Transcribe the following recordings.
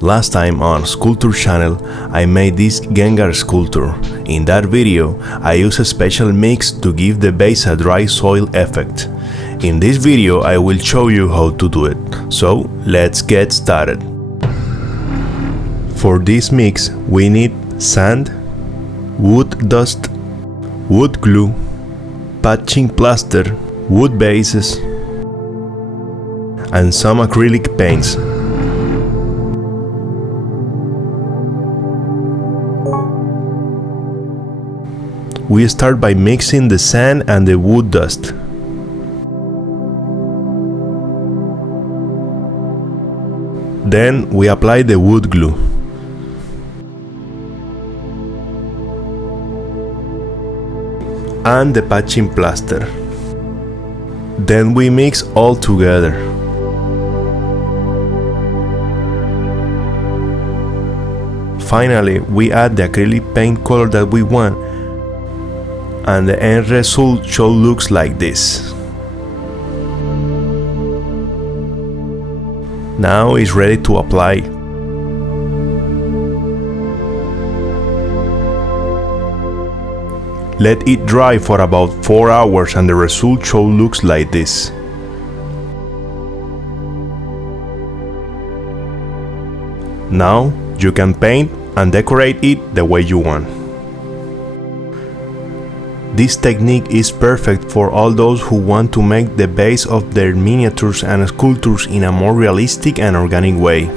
Last time on Sculpture channel, I made this Gengar sculpture. In that video, I used a special mix to give the base a dry soil effect. In this video, I will show you how to do it. So, let's get started. For this mix, we need sand, wood dust, wood glue, patching plaster, wood bases, and some acrylic paints. We start by mixing the sand and the wood dust. Then we apply the wood glue. And the patching plaster. Then we mix all together. Finally, we add the acrylic paint color that we want, and the end result should look like this. Now it's ready to apply. Let it dry for about 4 hours and the result should look like this. Now you can paint and decorate it the way you want. This technique is perfect for all those who want to make the base of their miniatures and sculptures in a more realistic and organic way.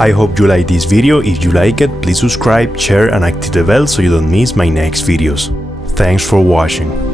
I hope you like this video. If you like it, please subscribe, share and activate the bell so you don't miss my next videos. Thanks for watching.